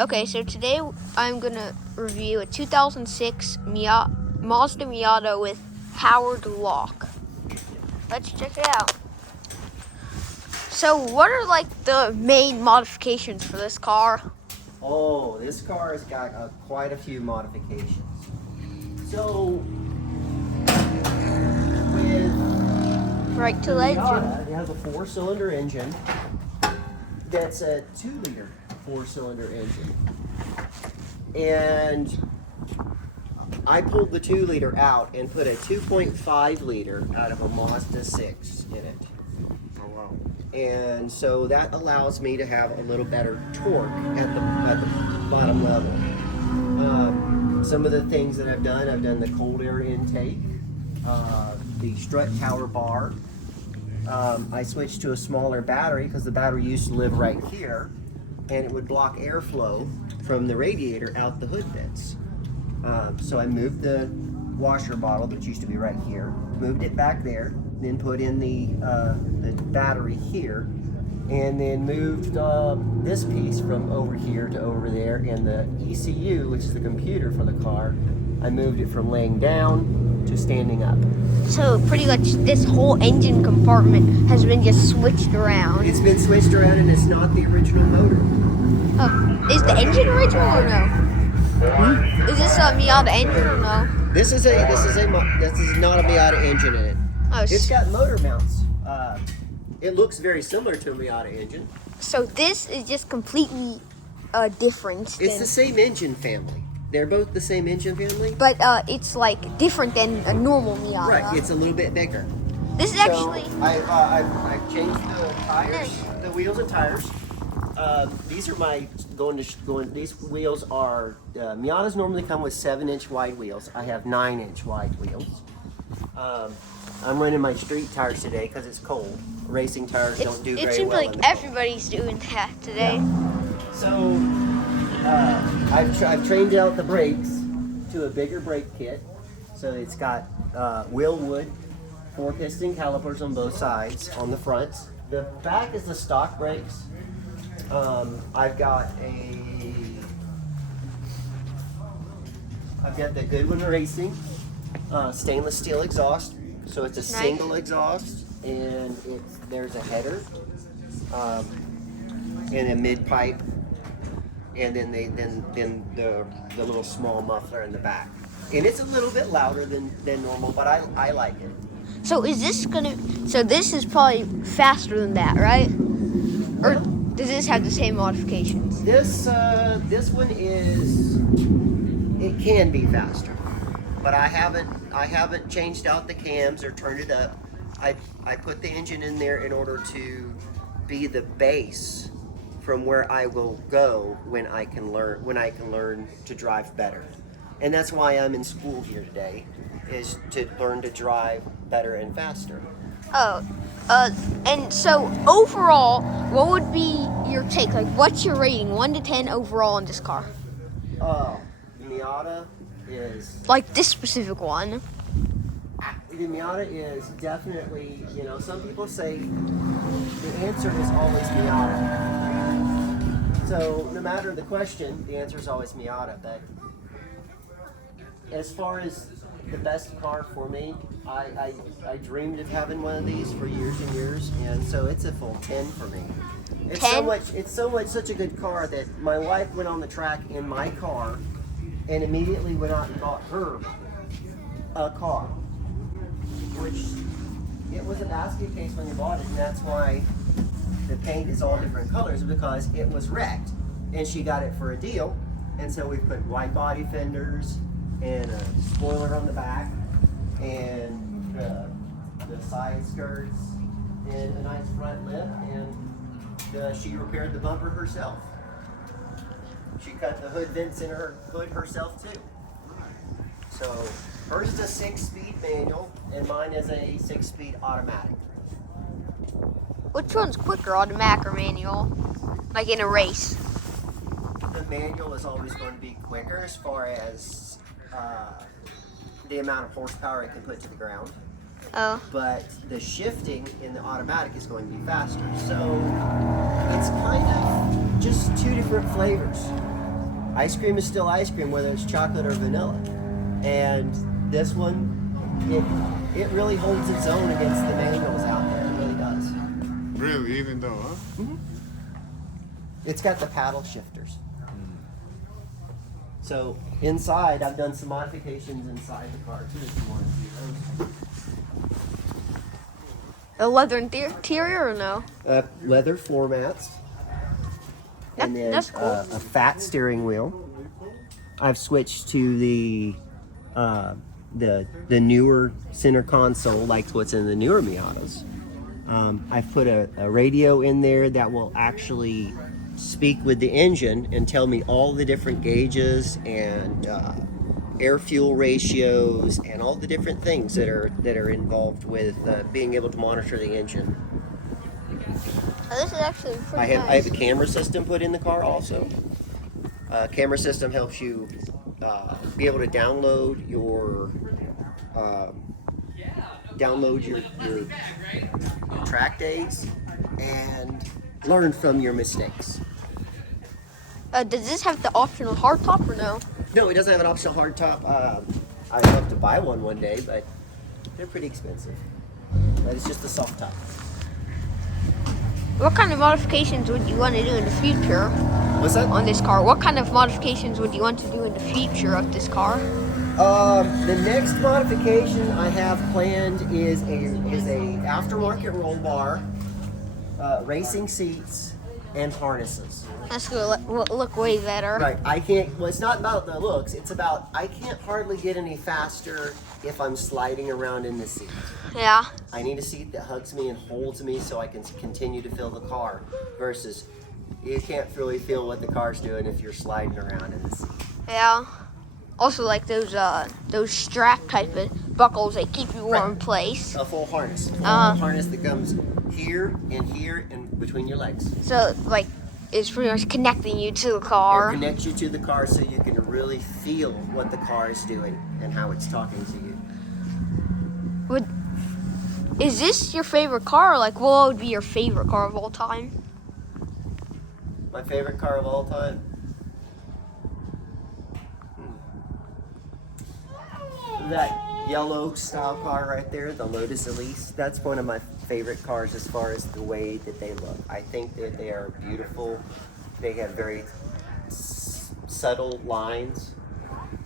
Okay, so today I'm gonna review a 2006 Mazda Miata with Howard Locke. Let's check it out. So, what are like the main modifications for this car? Oh, this car has got quite a few modifications. So, with Right to the the engine. Miata, it has a 4-cylinder engine. That's a 2-liter 4-cylinder engine. And I pulled the 2-liter out and put a 2.5-liter out of a Mazda 6 in it. Oh wow. And so that allows me to have a little better torque at the bottom level. Some of the things that I've done the cold air intake, the strut tower bar. I switched to a smaller battery because the battery used to live right here, and it would block airflow from the radiator out the hood vents. So I moved the washer bottle, which used to be right here, moved it back there, then put in the battery here, and then moved this piece from over here to over there, and the ECU, which is the computer for the car, I moved it from laying down to standing up. So, pretty much this whole engine compartment has been just switched around. It's been switched around, and it's not the original motor. Oh, is the engine original or no? Is this a Miata engine or no? This is not a Miata engine in it. Oh, It's got motor mounts. It looks very similar to a Miata engine. so this is just completely different. It's the same engine family. They're both the same engine family. But it's like different than a normal Miata. Right, it's a little bit bigger. This is So actually I've changed the tires, the wheels and tires. These are my These wheels are Miatas normally come with 7-inch wide wheels. I have 9-inch wide wheels. I'm running my street tires today because it's cold. Racing tires don't do very well. It seems like in the cold. everybody's doing that today. Yeah. So I've trained out the brakes to a bigger brake kit. So it's got wheel wood, 4-piston calipers on both sides on the fronts. The back is the stock brakes. I've got the Goodwin Racing stainless steel exhaust. So it's a single exhaust, and there's a header, and a mid pipe, and then the little small muffler in the back. And it's a little bit louder than normal, but I like it. So is this this is probably faster than that, right? Or does this have the same modifications? This one it can be faster, but I haven't changed out the cams or turned it up. I put the engine in there in order to be the base from where I will go when I can learn to drive better. And that's why I'm in school here today, is to learn to drive better and faster. Oh, and so overall, what would be your take? Like, what's your rating, 1 to 10 overall on this car? The Miata is... Like this specific one. The Miata is definitely, some people say the answer is always Miata. So no matter the question, the answer is always Miata. But as far as the best car for me, I dreamed of having one of these for years and years, and so it's a full 10 for me. It's 10? such a good car that my wife went on the track in my car and immediately went out and bought her a car, which it was a basket case when you bought it, and that's why the paint is all different colors, because it was wrecked and she got it for a deal. And so we put white body fenders and a spoiler on the back, and the side skirts, and a nice front lip, and she repaired the bumper herself. She cut the hood vents in her hood herself too. So hers is a 6-speed manual, and mine is a 6-speed automatic. Which one's quicker, automatic or manual? Like in a race? The manual is always going to be quicker as far as the amount of horsepower it can put to the ground. Oh. But the shifting in the automatic is going to be faster. So it's kind of just two different flavors. ice cream is still ice cream, whether it's chocolate or vanilla. And this one, it really holds its own against the manuals out there. It really does. Really, even though, huh? Mm-hmm. It's got the paddle shifters. So inside, I've done some modifications inside the car too, if you want to see those. A leather interior or no? Leather floor mats. And then That's cool. a fat steering wheel. I've switched to the newer center console, like what's in the newer Miatas. I've put a radio in there that will actually speak with the engine and tell me all the different gauges and air fuel ratios and all the different things that are involved with being able to monitor the engine. Oh, this is actually pretty I have nice. a camera system put in the car also. Camera system helps you be able to download your track days and learn from your mistakes. Does this have the optional hard top or no? No, it doesn't have an optional hard top. I'd love to buy one day, but they're pretty expensive. But it's just a soft top. What kind of modifications would you want to do in the future What's that? on this car? What kind of modifications would you want to do in the future of this car? The next modification I have planned is a aftermarket roll bar, racing seats, and harnesses. That's gonna look way better. Right. I can't. Well, it's not about the looks. It's about I can't hardly get any faster if I'm sliding around in the seat. Yeah. I need a seat that hugs me and holds me so I can continue to fill the car. Versus, you can't really feel what the car's doing if you're sliding around in the seat. Yeah. Also, like those strap type of buckles, they keep you warm in place. A full harness. Full harness that comes here and between your legs. So, like, it's pretty much connecting you to the It car. connects you to the car so you can really feel what the car is doing and how it's talking to you. Is this your favorite car? Or like, what would be your favorite car of all time? My favorite car of all time? That yellow style car right there, the Lotus Elise, that's one of my favorite cars as far as the way that they look. I think that they are beautiful. They have very subtle lines,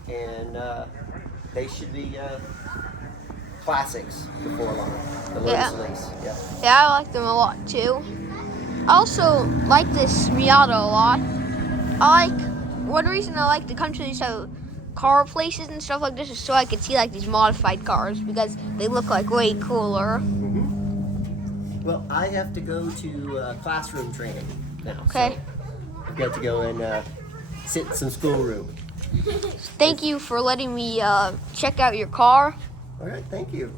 and they should be classics before long. The Lotus Elise, yeah. Yeah, I like them a lot too. I also like this Miata a lot. One reason I like to come to these car places and stuff like this is so I could see like these modified cars because they look like way cooler. Mm-hmm. Well, I have to go to classroom training now. Okay. So I've got to go and sit in some schoolroom. Thank you for letting me check out your car. All right, thank you.